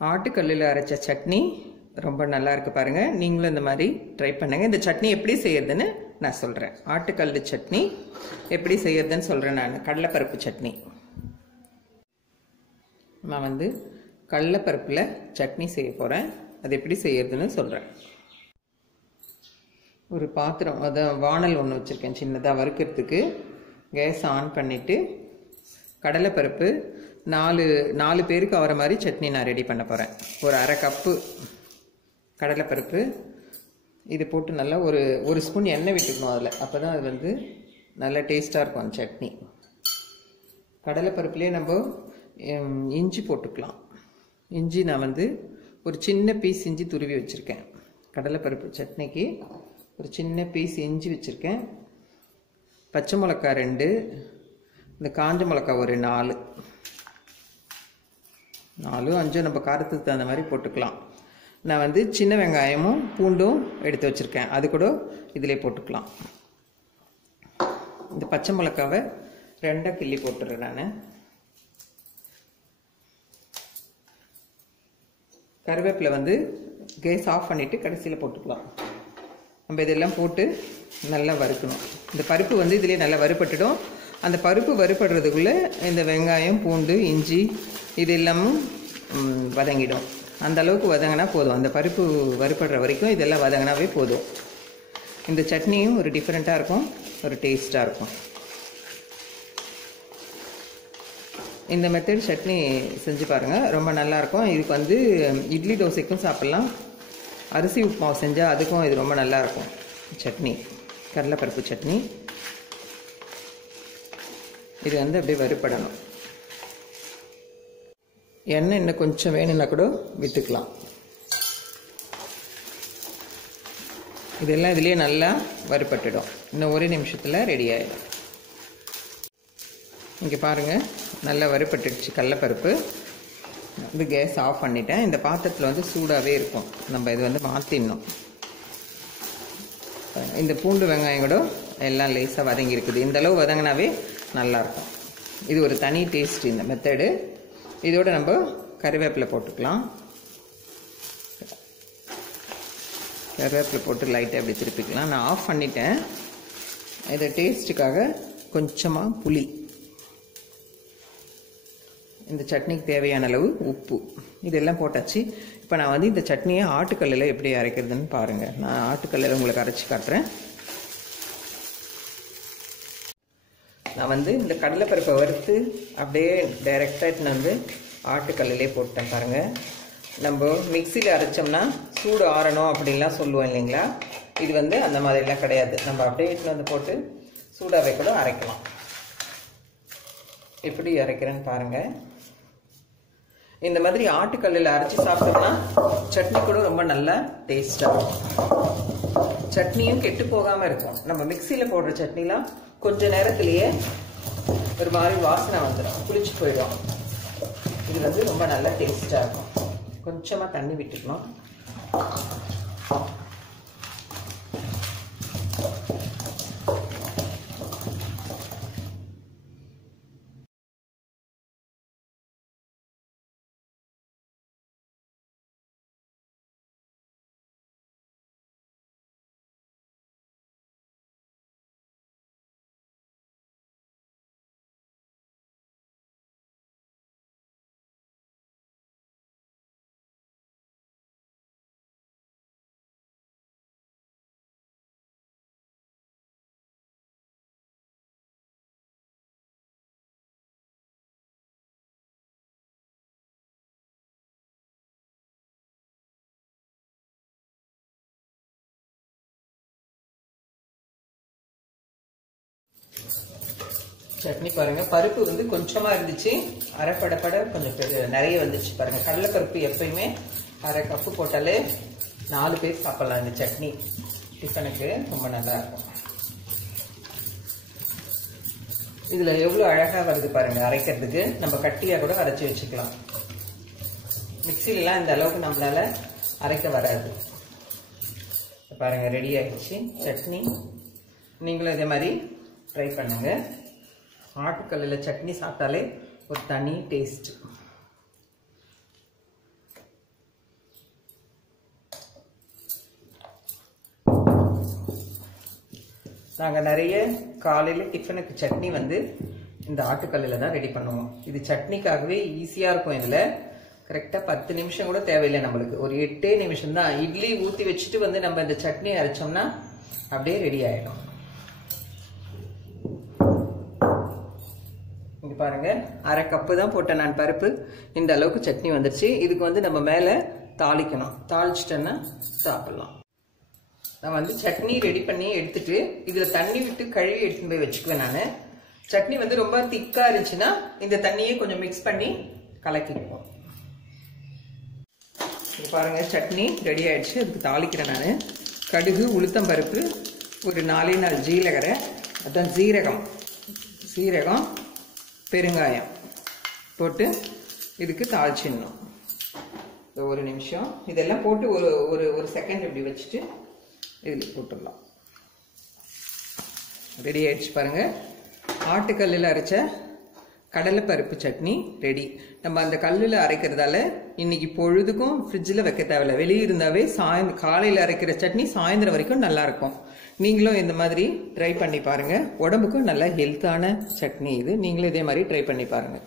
ஆட்டுக்கல்லில் அரைச்ச சட்னி ரொம்ப நல்லா இருக்கு பாருங்க. நீங்களும் இந்த மாதிரி ட்ரை பண்ணுங்க. இந்த சட்னி எப்படி செய்யறதுன்னு நான் சொல்கிறேன் ஆட்டுக்கல் சட்னி எப்படி செய்யறதுன்னு சொல்கிறேன் நான். கடலைப்பருப்பு சட்னி. நான் வந்து கடலைப்பருப்பில் சட்னி செய்ய போகிறேன் அது எப்படி செய்யறதுன்னு சொல்கிறேன் ஒரு பாத்திரம் அதான் வானல் ஒன்று வச்சுருக்கேன். சின்னதாக வறுக்கிறதுக்கு. கேஸ் ஆன் பண்ணிவிட்டு கடலைப்பருப்பு நாலு நாலு பேருக்கு ஆகிற மாதிரி சட்னி நான் ரெடி பண்ண போகிறேன் ஒரு அரை கப்பு கடலைப்பருப்பு இது போட்டு நல்லா ஒரு ஒரு ஸ்பூன் எண்ணெய் விட்டுக்கணும் அதில். அப்போ தான் அது வந்து நல்லா டேஸ்ட்டாக இருக்கும் அந்த சட்னி. கடலைப்பருப்புலேயே நம்ம இஞ்சி போட்டுக்கலாம். இஞ்சி நான் வந்து ஒரு சின்ன பீஸ் இஞ்சி துருவி வச்சுருக்கேன். கடலைப்பருப்பு சட்னிக்கு ஒரு சின்ன பீஸ் இஞ்சி வச்சுருக்கேன். பச்சை மிளக்கா ரெண்டு இந்த காஞ்ச மிளகா ஒரு நாலு. நாலு அஞ்சு நம்ம காரத்துக்கு தகுந்த மாதிரி போட்டுக்கலாம். நான் வந்து சின்ன வெங்காயமும் பூண்டும் எடுத்து வச்சுருக்கேன். அது கூட இதிலே போட்டுக்கலாம். இந்த பச்சை மிளகாவை ரெண்டாக கிள்ளி போட்டுறேன் நான். கருவேப்பிலை வந்து கேஸ் ஆஃப் பண்ணிவிட்டு கடைசியில் போட்டுக்கலாம். நம்ம இதெல்லாம் போட்டு நல்லா வறுக்கணும். இந்த பருப்பு வந்து இதிலே நல்லா வறுபட்டுடும். அந்த பருப்பு வறுபடுறதுக்குள்ளே இந்த வெங்காயம் பூண்டு இஞ்சி இது எல்லாமும் வதங்கிடும். அந்த அளவுக்கு வதங்கினா போதும். அந்த பருப்பு வறுபடுற வரைக்கும் இதெல்லாம் வதங்கினாவே போதும். இந்த சட்னியும் ஒரு டிஃப்ரெண்ட்டாக இருக்கும். ஒரு டேஸ்ட்டாக இருக்கும். இந்த மெத்தட் சட்னி செஞ்சு பாருங்கள் ரொம்ப நல்லாயிருக்கும் இதுக்கு வந்து இட்லி தோசைக்கும் சாப்பிட்லாம். அரிசி உப்புமா செஞ்சால் அதுக்கும் இது ரொம்ப நல்லாயிருக்கும் சட்னி. கடலைப்பருப்பு சட்னி. இது வந்து அப்படியே வறுபடணும். எண்ணெய் இன்னும் கொஞ்சம் வேணும்னா கூட விற்றுக்கலாம் இதெல்லாம் இதுலேயே நல்லா வறுபட்டுடும். இன்னும் ஒரு நிமிஷத்தில் ரெடி ஆகிடும் இங்கே பாருங்கள் நல்லா வறுபட்டுடுச்சு கடலப்பருப்பு. வந்து கேஸ் ஆஃப் பண்ணிட்டேன். இந்த பாத்திரத்தில் வந்து சூடாகவே இருக்கும். நம்ம இது வந்து மாற்றிடணும் இந்த பூண்டு வெங்காயம் கூட எல்லாம் லேசாக வதங்கி இருக்குது. இந்த அளவு வதங்கினாவே நல்லாயிருக்கும் இது ஒரு தனி டேஸ்ட் இந்த மெத்தடு இதோட நம்ம கருவேப்பிலை போட்டுக்கலாம். கருவேப்பிலை போட்டு லைட்டாக அப்படி திருப்பிக்கலாம். நான் ஆஃப் பண்ணிட்டேன். இது டேஸ்ட்டுக்காக கொஞ்சமாக புளி. இந்த சட்னிக்கு தேவையான அளவு உப்பு. இதெல்லாம் போட்டாச்சு. இப்போ நான் வந்து இந்த சட்னியை ஆட்டுக்கல்லில் எப்படி அரைக்கிறதுன்னு பாருங்கள் நான் ஆட்டுக்கல்லில் உங்களுக்கு அரைச்சி காட்டுறேன். நான் வந்து இந்த கடலைப்பருப்பை வறுத்து அப்படியே டைரெக்டாக வந்து ஆட்டுக்கல்லிலே போட்டேன் பாருங்கள் நம்ம மிக்சியில் அரைச்சோம்னா சூடு ஆறணும் அப்படின்லாம் சொல்லுவோம் இல்லைங்களா? இது வந்து அந்த மாதிரிலாம் கிடையாது. நம்ம அப்படியே எடுத்துன்னு வந்து போட்டு சூடாகவே கூட அரைக்கலாம். எப்படி அரைக்கிறேன்னு பாருங்கள் இந்த மாதிரி ஆட்டுக்கல்லில் அரைச்சி சாப்பிட்டோம்னா சட்னி கூட ரொம்ப நல்லா டேஸ்டாக இருக்கும். சட்னியும் கெட்டு போகாமல் இருக்கும். நம்ம மிக்சியில் போடுற சட்னிலாம் கொஞ்ச நேரத்திலேயே ஒரு மாதிரி வாசனை வந்துடும் புளிச்சு போயிடும். இது வந்து ரொம்ப நல்லா டேஸ்ட்டாக இருக்கும். கொஞ்சமாக தண்ணி விட்டுக்கணும். சட்னி பாருங்க. பருப்பு வந்து கொஞ்சமா இருந்துச்சு. அரைப்படப்பட கொஞ்சம் நிறைய வந்துச்சு பாருங்க. கடலைப்பருப்பு எப்பயுமே அரை கப்பு போட்டாலே நாலு பேர் சாப்பிடலாம் இந்த சட்னி. டிஃபனுக்கு ரொம்ப நல்லா இருக்கும். இதுல எவ்வளவு அழகா வருது பாருங்க அரைக்கிறதுக்கு. நம்ம கட்டியா கூட அரைச்சி வச்சுக்கலாம். மிக்சிலாம் இந்த அளவுக்கு நம்மளால அரைக்க வராது. பாருங்கள் பாருங்க ரெடி ஆயிடுச்சு. சட்னி. நீங்களும் இதே மாதிரி ட்ரை பண்ணுங்க. ஆட்டுக்கல்லில் சட்னி சாப்பிட்டாலே ஒரு தனி டேஸ்ட் நாங்கள் நிறைய காலையில் டிஃபனுக்கு சட்னி வந்து இந்த ஆட்டுக்கல்லில் தான் ரெடி பண்ணுவோம். இது சட்னிக்காகவே ஈஸியாக இருக்கும் இதில். கரெக்டாக பத்து நிமிஷம் கூட தேவையில்லை நம்மளுக்கு. ஒரு எட்டே நிமிஷம்தான். இட்லி ஊற்றி வச்சுட்டு வந்து நம்ம இந்த சட்னி அரைச்சோம்னா அப்படியே ரெடி ஆகிடும் இங்கே பாருங்கள் அரை கப்பு தான் போட்டேன் நான் பருப்பு. இந்த அளவுக்கு சட்னி வந்துருச்சு. இதுக்கு வந்து நம்ம மேலே தாளிக்கணும். தாளிச்சிட்டோன்னா சாப்பிட்லாம். நான் வந்து சட்னி ரெடி பண்ணி எடுத்துட்டு இதில் தண்ணி விட்டு கழுவி எடுத்துன்னு போய் வச்சுக்குவேன் நான். சட்னி வந்து ரொம்ப திக்காக இருந்துச்சுன்னா இந்த தண்ணியை கொஞ்சம் மிக்ஸ் பண்ணி கலக்கிக்குவோம். இங்க பாருங்க சட்னி ரெடி ஆயிடுச்சு. அதுக்கு தாளிக்கிறேன் நான். கடுகு உளுத்தம் பருப்பு ஒரு நாலே நாலு ஜீரகரை. அதான் ஜீரகம். சீரகம் பெருங்காயம் போட்டு இதுக்கு தாளிச்சிடணும். ஒரு நிமிஷம். இதெல்லாம் போட்டு ஒரு ஒரு ஒரு செகண்ட் இப்படி வச்சுட்டு இதில் போட்டுடலாம். ரெடி ஆயிடுச்சு பாருங்கள் ஆட்டுக்கல்லில் அரைச்ச கடலைப்பருப்பு சட்னி ரெடி நம்ம அந்த கல்லில் அரைக்கிறதால இன்னைக்கு பொழுதுக்கும் ஃப்ரிட்ஜில் வைக்க தேவையில்ல. வெளியே இருந்தாவே சாயந்த காலையில் அரைக்கிற சட்னி சாயந்தரம் வரைக்கும் நல்லாயிருக்கும் நீங்களும் இந்த மாதிரி ட்ரை பண்ணி பாருங்கள் உடம்புக்கும் நல்ல ஹெல்த்தான சட்னி இது. நீங்களும் இதே மாதிரி ட்ரை பண்ணி பாருங்கள்